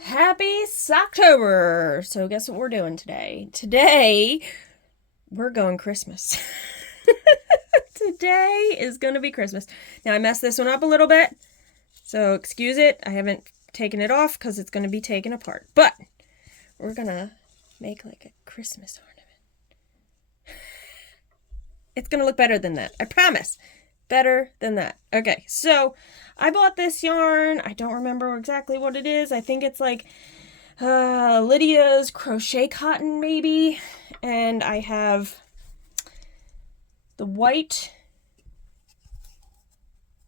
Happy Socktober! So guess what we're doing today? Today, we're going Christmas. Today is going to be Christmas. Now, I messed this one up a little bit, so excuse it. I haven't taken it off because it's going to be taken apart. But we're going to make like a Christmas ornament. It's going to look better than that. I promise. Better than that. Okay, so I bought this yarn. I don't remember exactly what it is. I think it's like Lydias crochet cotton maybe. And I have the white.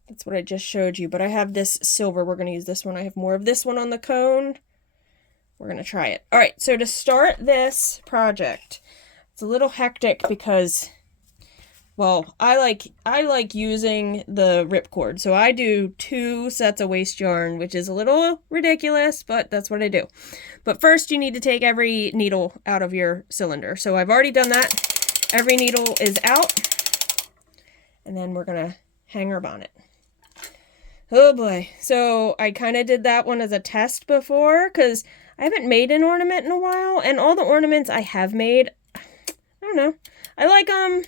That's what I just showed you. But I have this silver. We're going to use this one. I have more of this one on the cone. We're going to try it. All right, so to start this project, it's a little hectic because, well, I like using the ripcord. So I do 2 sets of waste yarn, which is a little ridiculous, but that's what I do. But first you need to take every needle out of your cylinder. So I've already done that. Every needle is out. And then we're going to hang our bonnet. Oh boy. So I kind of did that one as a test before because I haven't made an ornament in a while. And all the ornaments I have made, I don't know. I like them.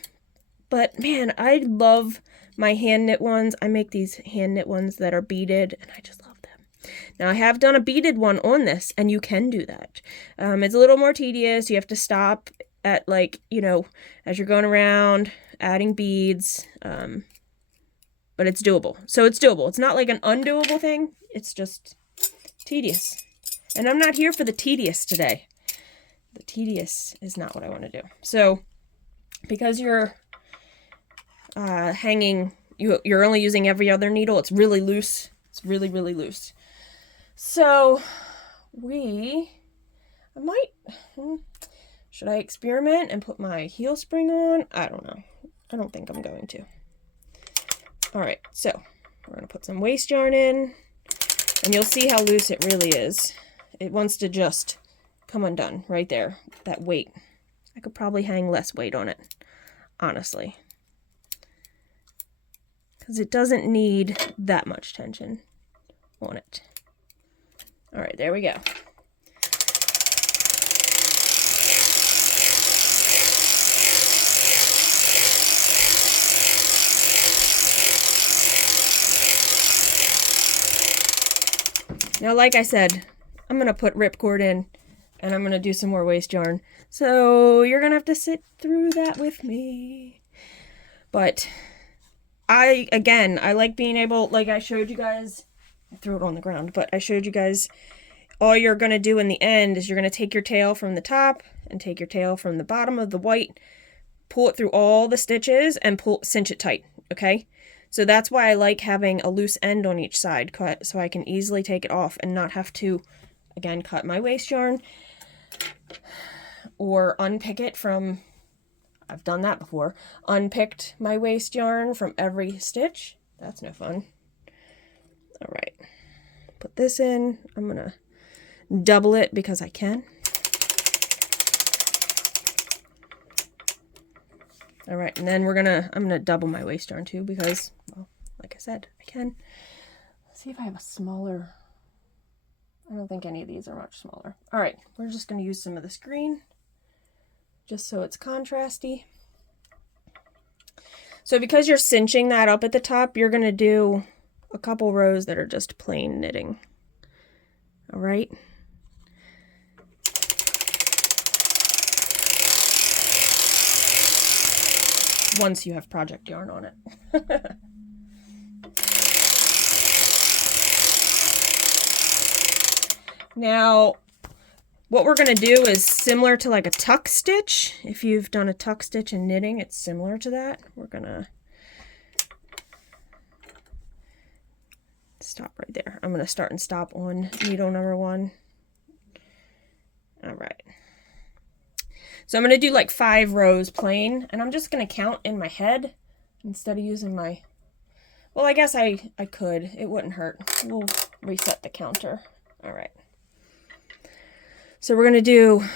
But man, I love my hand knit ones. I make these hand knit ones that are beaded and I just love them. Now I have done a beaded one on this and you can do that. It's a little more tedious. You have to stop at like, you know, as you're going around adding beads. But it's doable. So it's doable. It's not like an undoable thing. It's just tedious. And I'm not here for the tedious today. The tedious is not what I want to do. So because you're hanging, you're only using every other needle, it's really loose. It's really, really loose. So should I experiment and put my heel spring on? I don't know. I don't think I'm going to. All right, so we're going to put some waste yarn in, and you'll see how loose it really is. It wants to just come undone right there, that weight. I could probably hang less weight on it, honestly, because it doesn't need that much tension on it. All right, there we go. Now, like I said, I'm going to put ripcord in and I'm going to do some more waste yarn. So you're going to have to sit through that with me. But I like being able, like I showed you guys, I threw it on the ground, but I showed you guys all you're going to do in the end is you're going to take your tail from the top and take your tail from the bottom of the white, pull it through all the stitches and cinch it tight, okay? So that's why I like having a loose end on each side cut so I can easily take it off and not have to, again, cut my waste yarn or unpick it from, I've done that before, unpicked my waste yarn from every stitch. That's no fun. All right, put this in. I'm going to double it because I can. All right, and then I'm gonna double my waste yarn too because, well, like I said, I can. Let's see if I have a smaller. I don't think any of these are much smaller. All right, we're just gonna use some of this green, just so it's contrasty. So because you're cinching that up at the top, you're gonna do a couple rows that are just plain knitting. All right. Once you have project yarn on it. Now, what we're going to do is similar to like a tuck stitch. If you've done a tuck stitch in knitting, it's similar to that. We're going to stop right there. I'm going to start and stop on needle number 1. All right. So I'm going to do like 5 rows plain, and I'm just going to count in my head instead of using my, well, I guess I could. It wouldn't hurt. We'll reset the counter. All right. So we're going to do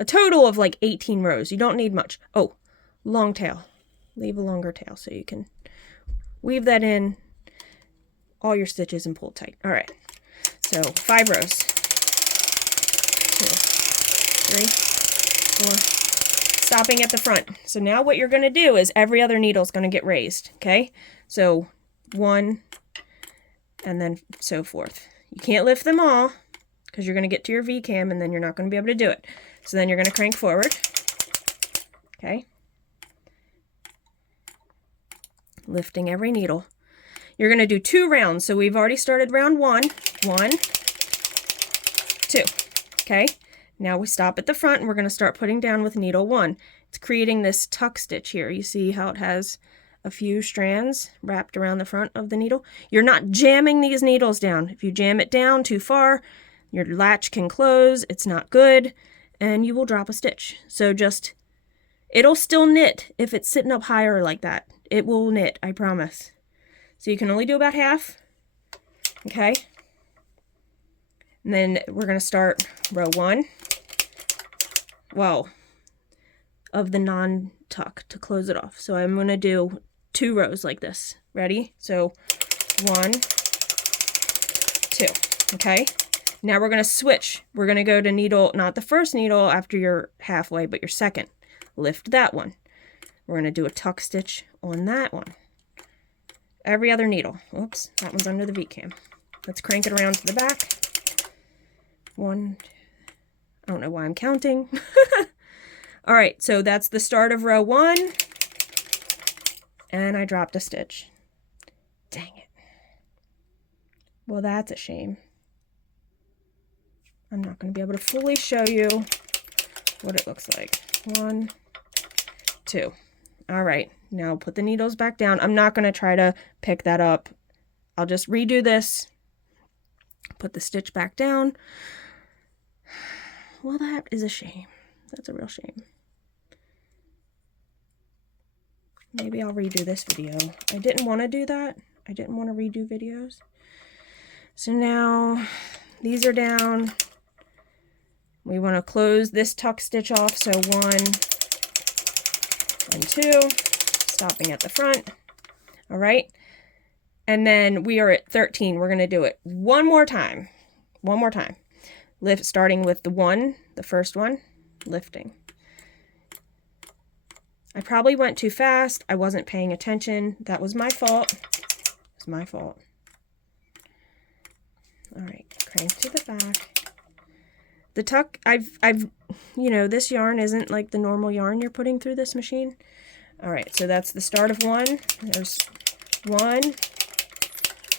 a total of like 18 rows. You don't need much. Oh, long tail. Leave a longer tail so you can weave that in all your stitches and pull tight. All right. So 5 rows. 2, 3, 4, stopping at the front. So now what you're going to do is every other needle is going to get raised, okay? So 1, and then so forth. You can't lift them all because you're going to get to your V-cam and then you're not going to be able to do it. So then you're going to crank forward, okay? Lifting every needle. You're going to do 2 rounds. So we've already started round 1. 1, 2, okay? Now we stop at the front and we're going to start putting down with needle 1. It's creating this tuck stitch here. You see how it has a few strands wrapped around the front of the needle? You're not jamming these needles down. If you jam it down too far, your latch can close, it's not good, and you will drop a stitch. So just, it'll still knit if it's sitting up higher like that. It will knit, I promise. So you can only do about half, okay? And then we're going to start row 1. Well, of the non-tuck to close it off. So I'm going to do 2 rows like this. Ready? So 1, 2. Okay? Now we're going to switch. We're going to go to needle, not the first needle after you're halfway, but your second. Lift that one. We're going to do a tuck stitch on that one. Every other needle. Oops, that one's under the V-cam. Let's crank it around to the back. 1, 2. I don't know why I'm counting. All right, so that's the start of row 1. And I dropped a stitch. Dang it. Well, that's a shame. I'm not going to be able to fully show you what it looks like. 1, 2. All right, now put the needles back down. I'm not going to try to pick that up. I'll just redo this. Put the stitch back down. Well, that is a shame. That's a real shame. Maybe I'll redo this video. I didn't want to do that. I didn't want to redo videos. So now these are down. We want to close this tuck stitch off. So 1 and 2, stopping at the front. All right. And then we are at 13. We're going to do it one more time. One more time. Lift, starting with the 1, the first one, lifting. I probably went too fast. I wasn't paying attention. That was my fault. It was my fault. All right, crank to the back. The tuck, you know, this yarn isn't like the normal yarn you're putting through this machine. All right, so that's the start of 1. There's 1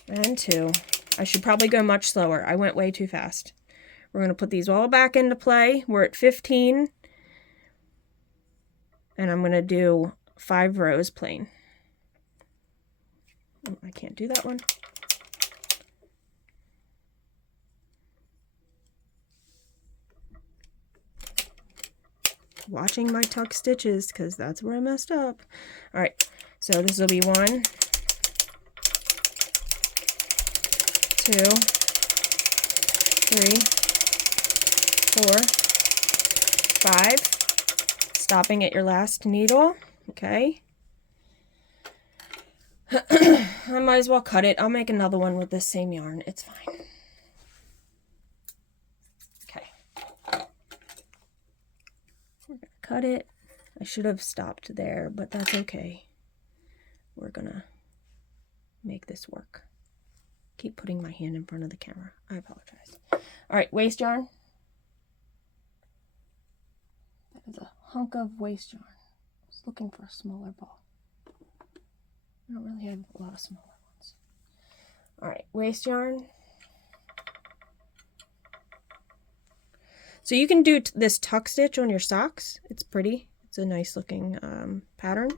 and 2. I should probably go much slower. I went way too fast. We're going to put these all back into play. We're at 15. And I'm going to do 5 rows plain. Oh, I can't do that one. Watching my tuck stitches because that's where I messed up. All right, so this will be 1, 2, 3, 4, 5. Stopping at your last needle. Okay. I might as well cut it. I'll make another one with this same yarn. It's fine. Okay. We're gonna cut it. I should have stopped there, but that's okay. We're gonna make this work. Keep putting my hand in front of the camera. I apologize. All right, waste yarn. That is a hunk of waste yarn. I was looking for a smaller ball. I don't really have a lot of smaller ones. All right, waste yarn. So you can do this tuck stitch on your socks. It's pretty. It's a nice looking pattern.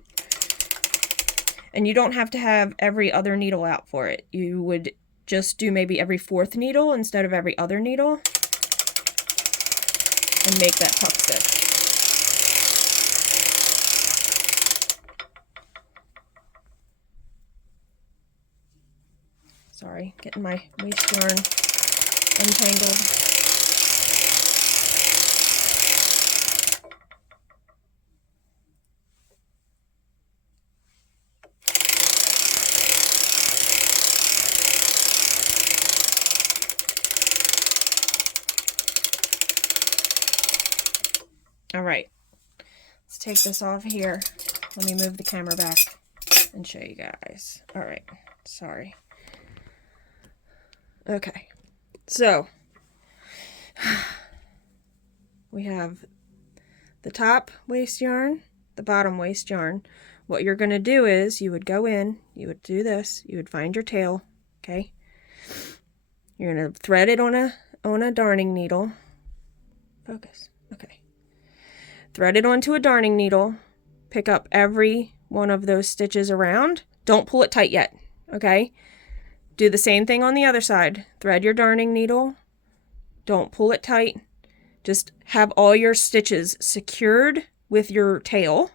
And you don't have to have every other needle out for it. You would just do maybe every 4th needle instead of every other needle and make that tuck stitch. Sorry, getting my waste yarn untangled. All right, let's take this off here. Let me move the camera back and show you guys. All right, sorry. Okay, so we have the top waste yarn, the bottom waste yarn. What you're going to do is you would go in, you would do this, you would find your tail, okay? You're going to thread it on a darning needle. Focus. Okay. Thread it onto a darning needle. Pick up every one of those stitches around. Don't pull it tight yet, okay? Do the same thing on the other side. Thread your darning needle. Don't pull it tight. Just have all your stitches secured with your tail.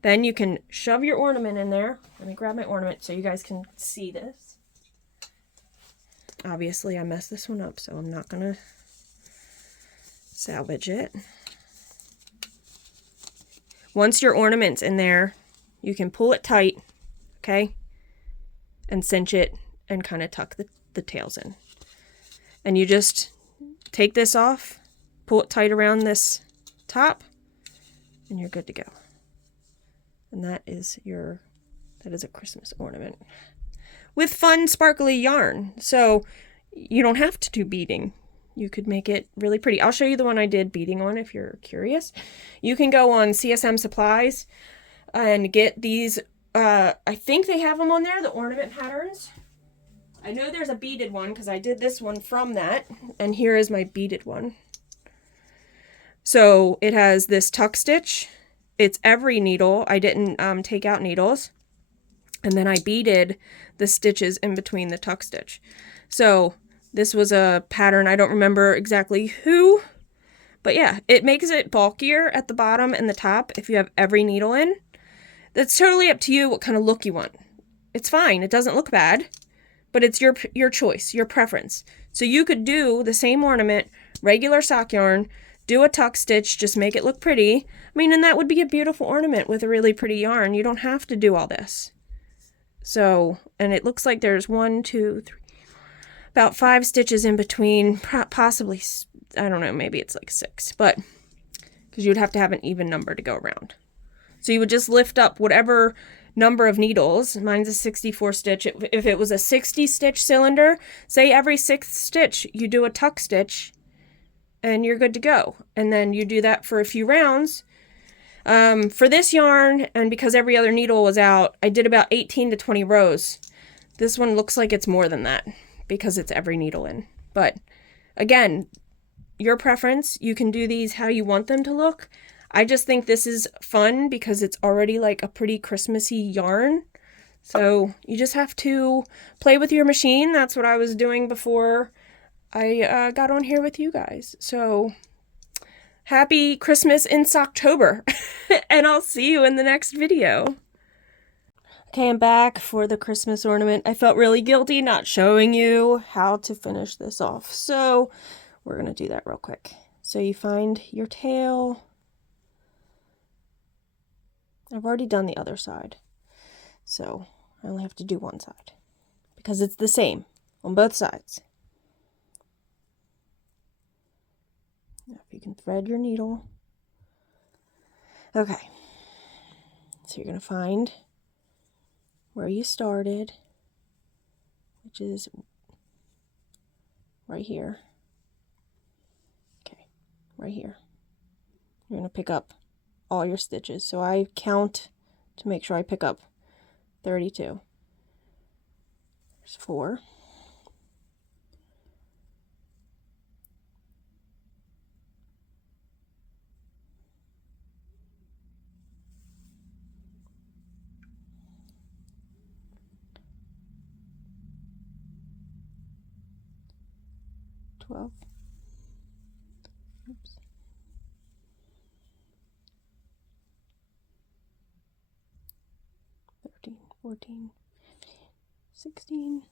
Then you can shove your ornament in there. Let me grab my ornament so you guys can see this. Obviously, I messed this one up, so I'm not going to salvage it. Once your ornament's in there, you can pull it tight, okay? And cinch it and kind of tuck the tails in. And you just take this off, pull it tight around this top, and you're good to go. And that is a Christmas ornament with fun sparkly yarn. So you don't have to do beading. You could make it really pretty. I'll show you the one I did beading on if you're curious. You can go on CSM Supplies and get these. I think they have them on there, the ornament patterns. I know there's a beaded one because I did this one from that. And here is my beaded one. So it has this tuck stitch. It's every needle. I didn't take out needles. And then I beaded the stitches in between the tuck stitch. So this was a pattern. I don't remember exactly who. But yeah, it makes it bulkier at the bottom and the top if you have every needle in. That's totally up to you what kind of look you want. It's fine. It doesn't look bad. But it's your choice, your preference. So you could do the same ornament, regular sock yarn, do a tuck stitch, just make it look pretty. I mean, and that would be a beautiful ornament with a really pretty yarn. You don't have to do all this. So, and it looks like there's 1, 2, 3, about 5 stitches in between, possibly, I don't know, maybe it's like 6, but because you'd have to have an even number to go around. So you would just lift up whatever number of needles. Mine's a 64 stitch. If it was a 60 stitch cylinder, say every 6th stitch you do a tuck stitch and you're good to go. And then you do that for a few rounds. For this yarn, and because every other needle was out, I did about 18 to 20 rows. This one looks like it's more than that because it's every needle in. But again, your preference. You can do these how you want them to look. I just think this is fun because it's already like a pretty Christmassy yarn. So you just have to play with your machine. That's what I was doing before I got on here with you guys. So happy Christmas in Socktober, and I'll see you in the next video. Okay, I'm back for the Christmas ornament. I felt really guilty not showing you how to finish this off. So we're going to do that real quick. So you find your tail. I've already done the other side, so I only have to do one side because it's the same on both sides. Now if you can thread your needle. Okay, so you're going to find where you started, which is right here. Okay, right here. You're going to pick up all your stitches. So I count to make sure I pick up 32. There's 4. Oops. 13, 14, 16,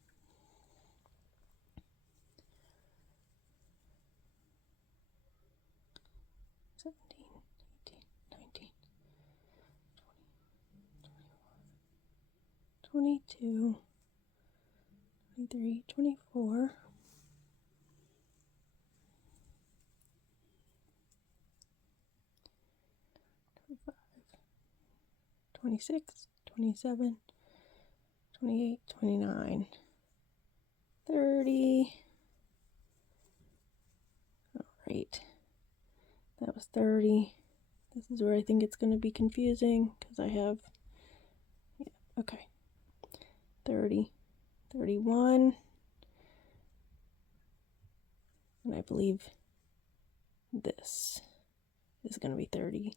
17, 18, 19, 20, 21, 22, 23, 24, 25, 26, 27, 28, 29, 30. All right, that was 30. This is where I think it's going to be confusing because I have, yeah, okay, 30, 31, and I believe this is going to be 32.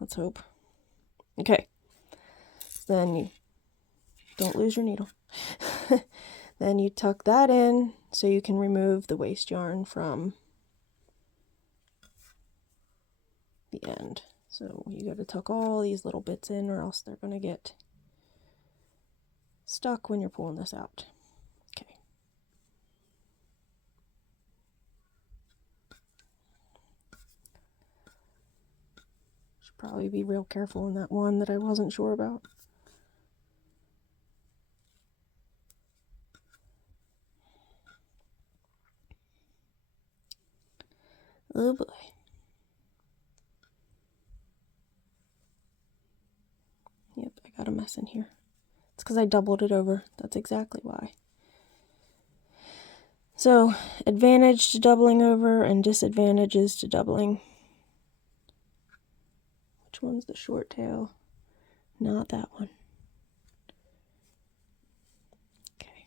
Let's hope. Okay, then you don't lose your needle. Then you tuck that in so you can remove the waste yarn from the end. So you got to tuck all these little bits in or else they're going to get stuck when you're pulling this out. Okay. Should probably be real careful in that one that I wasn't sure about. Oh boy. Yep, I got a mess in here. It's because I doubled it over. That's exactly why. So, advantage to doubling over and disadvantages to doubling. Which one's the short tail? Not that one. Okay.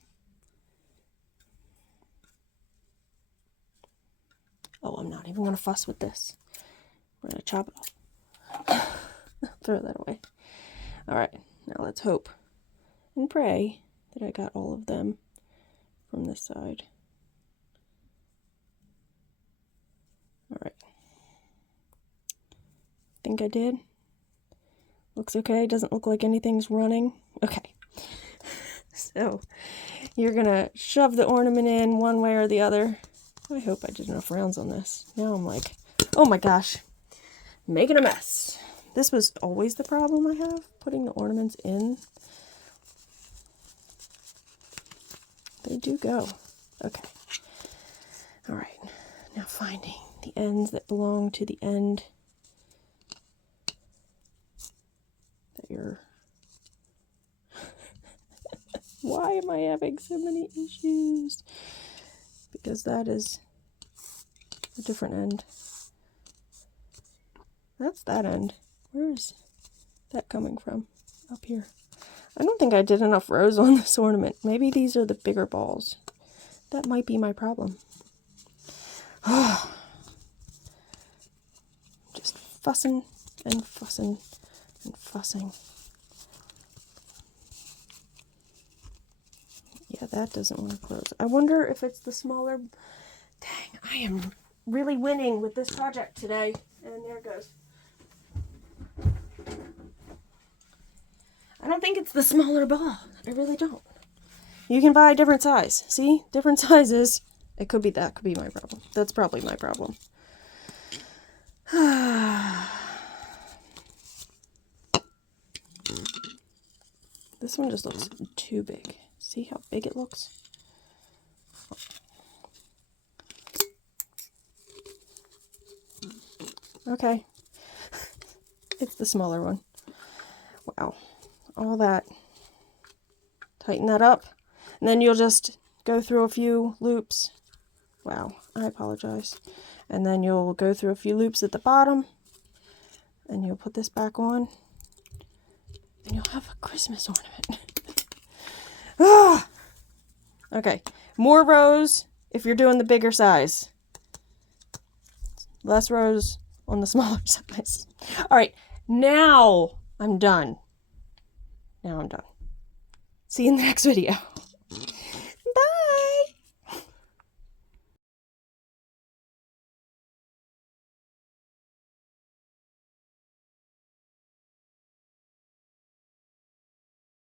Oh, I'm not even going to fuss with this. We're going to chop it off. Throw that away. Alright, now let's hope and pray that I got all of them from this side. Alright. Think I did. Looks okay. Doesn't look like anything's running. Okay. So, you're going to shove the ornament in one way or the other. I hope I did enough rounds on this. Now I'm like, oh my gosh, making a mess. This was always the problem I have, putting the ornaments in. They do go. Okay. All right. Now finding the ends that belong to the end that you're... Why am I having so many issues? Because that is a different end. That's that end. Where is that coming from? Up here. I don't think I did enough rows on this ornament. Maybe these are the bigger balls. That might be my problem. Just fussing and fussing and fussing. Yeah, that doesn't want to close. I wonder if it's the smaller... Dang, I am really winning with this project today. And there it goes. I don't think it's the smaller ball. I really don't. You can buy a different size. See? Different sizes. It could be that. Could be my problem. That's probably my problem. This one just looks too big. See how big it looks? Okay. It's the smaller one. Wow. All that. Tighten that up. And then you'll just go through a few loops. Wow. I apologize. And then you'll go through a few loops at the bottom. And you'll put this back on. And you'll have a Christmas ornament. Ah! Okay. More rows if you're doing the bigger size. Less rows on the smaller size. All right. Now I'm done. Now I'm done. See you in the next video.